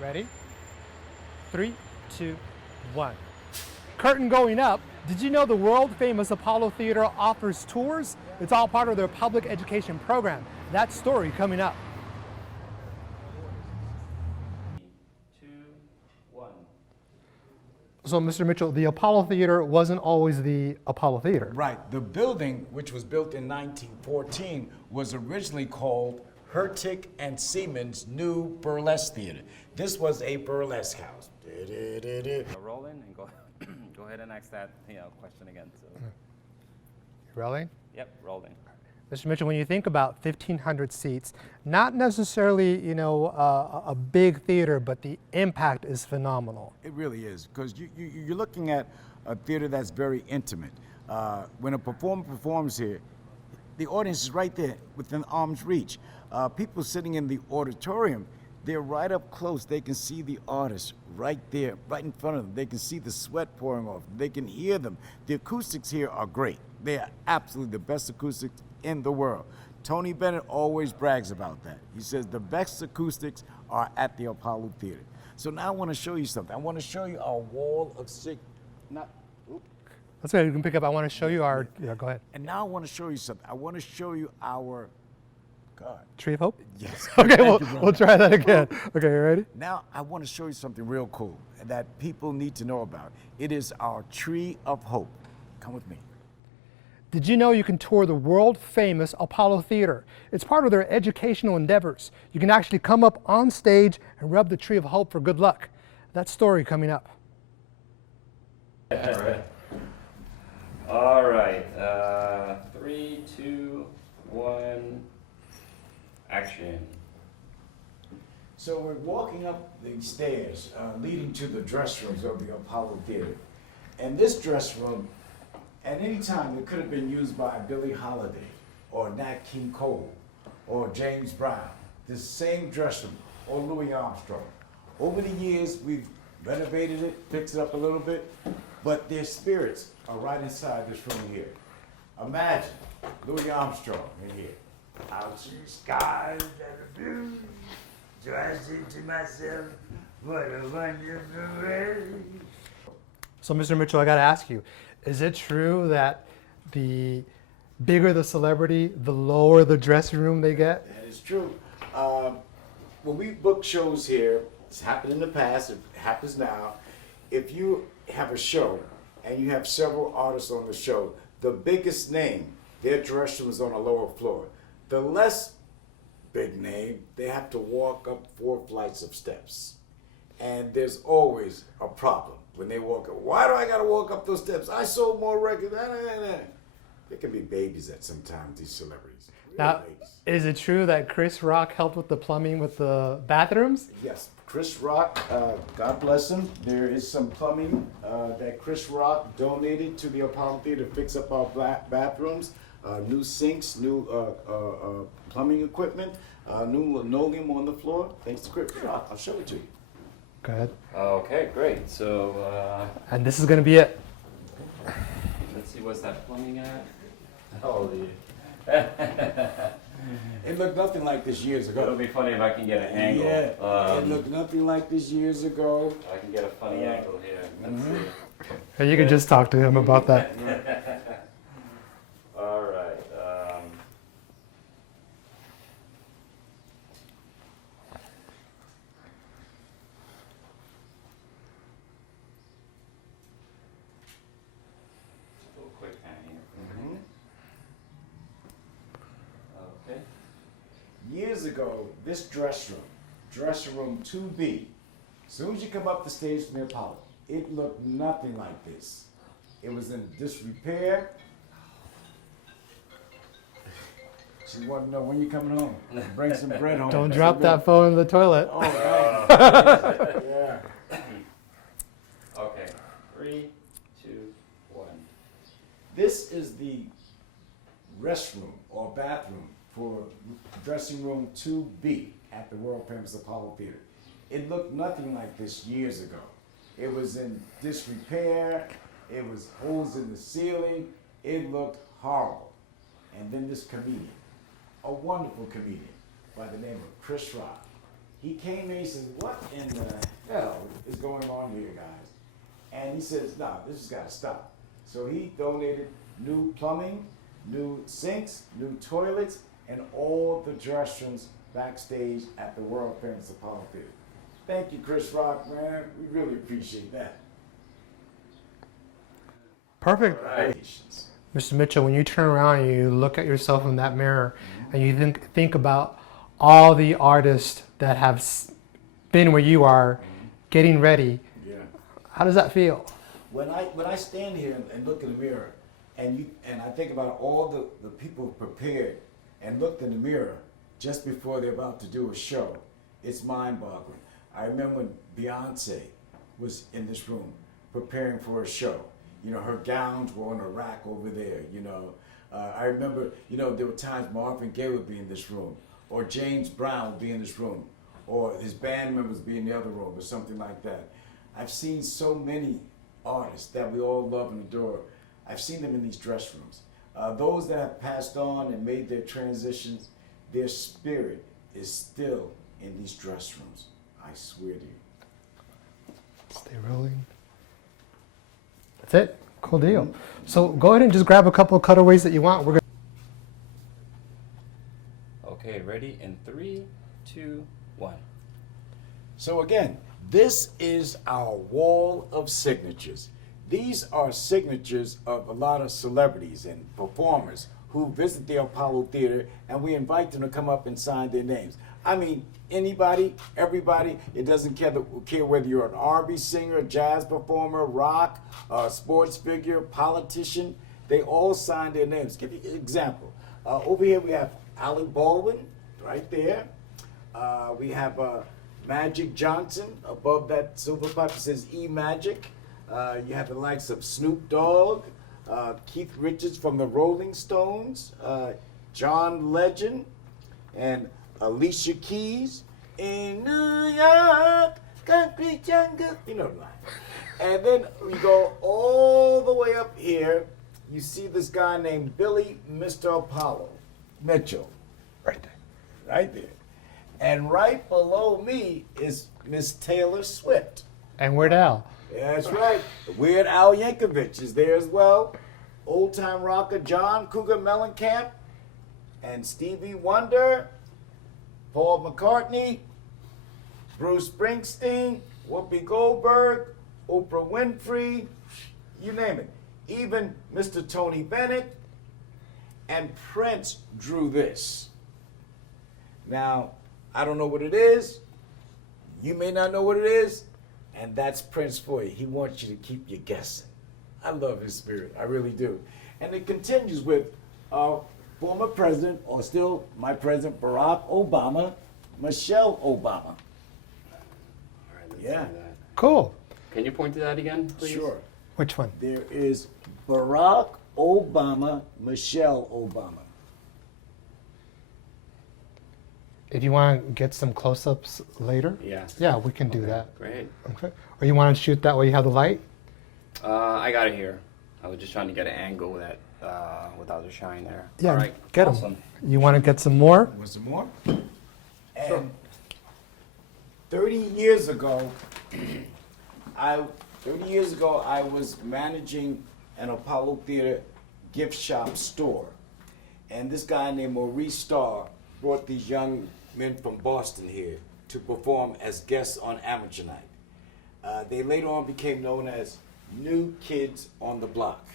Ready? 3, 2, 1. Curtain going up. Did you know the world-famous Apollo Theater offers tours? It's all part of their public education program. That story coming up. 2, 1. So, Mr. Mitchell, the Apollo Theater wasn't always the Apollo Theater. Right. The building, which was built in 1914, was originally called Hertig and Siemens New Burlesque Theater. This was a burlesque house. Roll in and go, go ahead and ask that question again. So. Really? Yep, roll in. Mr. Mitchell, when you think about 1,500 seats, not necessarily, a big theater, but the impact is phenomenal. It really is, because you're looking at a theater that's very intimate. When a performer performs here, the audience is right there within arm's reach. People sitting in the auditorium, they're right up close. They can see the artist right there, right in front of them. They can see the sweat pouring off. They can hear them. The acoustics here are great. They are absolutely the best acoustics in the world. Tony Bennett always brags about that. He says the best acoustics are at the Apollo Theater. So now I want to show you something. I want to show you our wall of That's good. You can pick up. I want to show you our. Yeah, go ahead. And now I want to show you something. I want to show you our. God. Tree of Hope? Yes. Okay, we'll try that again. Okay, you ready? Now I want to show you something real cool that people need to know about. It is our Tree of Hope. Come with me. Did you know you can tour the world-famous Apollo Theater? It's part of their educational endeavors. You can actually come up on stage and rub the Tree of Hope for good luck. That story coming up. All right. 3, 2, 1. Action. So we're walking up the stairs leading to the dress rooms of the Apollo Theater. And this dress room, at any time, it could have been used by Billie Holiday or Nat King Cole or James Brown. This same dress room, or Louis Armstrong. Over the years, we've renovated it, fixed it up a little bit, but their spirits are right inside this room here. Imagine Louis Armstrong in here. Out to the skies and the blue, so I said to myself, what a wonderful world. So, Mr. Mitchell, I got to ask you, is it true that the bigger the celebrity, the lower the dressing room they get? That is true. When we book shows here, it's happened in the past, it happens now. If you have a show and you have several artists on the show, the biggest name, their dress room is on a lower floor. The less big name, they have to walk up 4 flights of steps. And there's always a problem when they walk up. Why do I gotta walk up those steps? I sold more records. They can be babies at some time, these celebrities. Now, is it true that Chris Rock helped with the plumbing with the bathrooms? Yes, Chris Rock, God bless him. There is some plumbing that Chris Rock donated to the Apollo Theater to fix up our bathrooms. New sinks, new plumbing equipment, new linoleum on the floor. Thanks to Chris Rock. I'll show it to you. Go ahead. Okay, great. So, And this is going to be it. let's see, what's that plumbing at? Oh, It looked nothing like this years ago. It'll be funny if I can get an angle. Yeah, it looked nothing like this years ago. I can get a funny angle here. Let's see. Hey, you can just talk to him about that. All right. A little quick pan here. Okay. Years ago, this dressing room 2B, as soon as you come up the stage from the Apollo, it looked nothing like this. It was in disrepair. She wanted to know when you coming home. Bring some bread home. Don't drop that phone in the toilet. Oh, right. Yeah. Okay. 3, 2, 1. This is the restroom or bathroom for dressing room 2B at the world famous Apollo Theater. It looked nothing like this years ago. It was in disrepair. It was holes in the ceiling. It looked horrible. And then this comedian, a wonderful comedian by the name of Chris Rock, he came in, he says, what in the hell is going on here, guys? And he says, nah, this has got to stop. So he donated new plumbing, new sinks, new toilets, and all the restrooms backstage at the world famous Apollo Theater. Thank you, Chris Rock, man. We really appreciate that. Perfect. Right. Mr. Mitchell, when you turn around and you look at yourself in that mirror and you think about all the artists that have been where you are, getting ready, how does that feel? When I stand here and look in the mirror and I think about all the people prepared and looked in the mirror just before they're about to do a show, it's mind-boggling. I remember when Beyonce was in this room preparing for a show. You know, her gowns were on a rack over there, you know. I remember, you know, there were times Marvin Gaye would be in this room, or James Brown would be in this room, or his band members would be in the other room, or something like that. I've seen so many artists that we all love and adore. I've seen them in these dress rooms. Those that have passed on and made their transitions, their spirit is still in these dress rooms. I swear to you. Stay rolling. That's it. Cool deal. So go ahead and just grab a couple of cutaways that you want. We're gonna. Okay, ready? In 3, 2, 1. So again, this is our wall of signatures. These are signatures of a lot of celebrities and performers who visit the Apollo Theater, and we invite them to come up and sign their names. I mean, anybody, everybody, it doesn't care whether you're an R&B singer, jazz performer, rock, sports figure, politician, they all sign their names. Give you an example. Over here we have Alec Baldwin, right there. We have Magic Johnson. Above that silver pipe it says E-Magic. You have the likes of Snoop Dogg, Keith Richards from the Rolling Stones, John Legend, and Alicia Keys. In New York, concrete jungle. You know the line. And then we go all the way up here. You see this guy named Billy Mr. Apollo Mitchell. Right there. Right there. And right below me is Miss Taylor Swift. And Weird Al. Yeah, that's right. Weird Al Yankovic is there as well. Old time rocker John Cougar Mellencamp and Stevie Wonder, Paul McCartney, Bruce Springsteen, Whoopi Goldberg, Oprah Winfrey, you name it. Even Mr. Tony Bennett, and Prince drew this. Now, I don't know what it is. You may not know what it is. And that's Prince for you. He wants you to keep you guessing. I love his spirit. I really do. And it continues with former president, or still my president, Barack Obama, Michelle Obama. All right, let's Yeah. see that. Cool. Can you point to that again, please? Sure. Which one? There is Barack Obama, Michelle Obama. If you want to get some close-ups later, Yeah. yeah, we can do Okay, that. Great. Okay. Or you want to shoot that way you have the light? I got it here. I was just trying to get an angle that without the shine there. Yeah, All right. get 'em. Awesome. You want to get some more? Want some more? And 30 years ago, I was managing an Apollo Theater gift shop store. And this guy named Maurice Starr brought these young men from Boston here to perform as guests on Amateur Night. They later on became known as New Kids on the Block.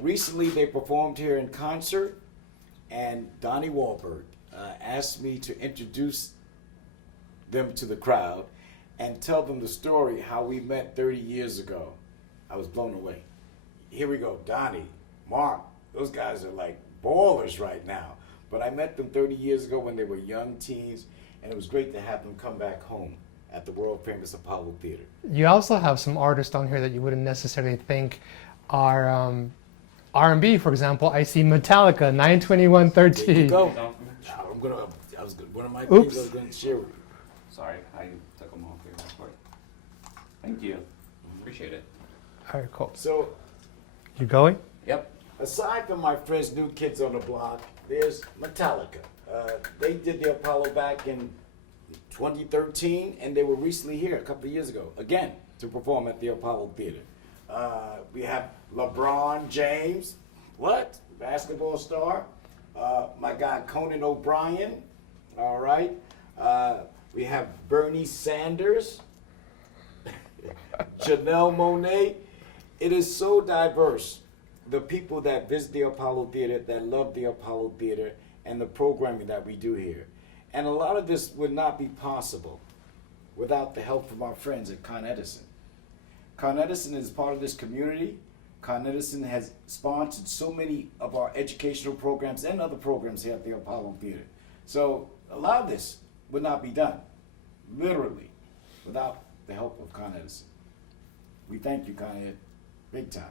Recently they performed here in concert, and Donnie Wahlberg asked me to introduce them to the crowd and tell them the story how we met 30 years ago. I was blown away. Here we go, Donnie, Mark, those guys are like ballers right now. But I met them 30 years ago when they were young teens, and it was great to have them come back home at the world famous Apollo Theater. You also have some artists on here that you wouldn't necessarily think are R&B. For example, I see Metallica, 92113. There you go. No, One of my Oops. things I was going to share with you. sorry, I took them off here real quick. Thank you. Appreciate it. All right, cool. So, You going? Yep. aside from my friends, New Kids on the Block, there's Metallica. They did the Apollo back in 2013, and they were recently here a couple of years ago, again, to perform at the Apollo Theater. We have LeBron James, basketball star. My guy Conan O'Brien, all right. We have Bernie Sanders, Janelle Monáe. It is so diverse. The people that visit the Apollo Theater, that love the Apollo Theater, and the programming that we do here. And a lot of this would not be possible without the help from our friends at Con Edison. Con Edison is part of this community. Con Edison has sponsored so many of our educational programs and other programs here at the Apollo Theater. So a lot of this would not be done, literally, without the help of Con Edison. We thank you, Con Ed, big time.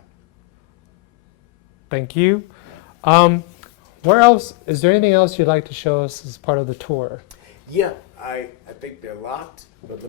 Thank you. Where else, is there anything else you'd like to show us as part of the tour? Yeah, I think they're locked, but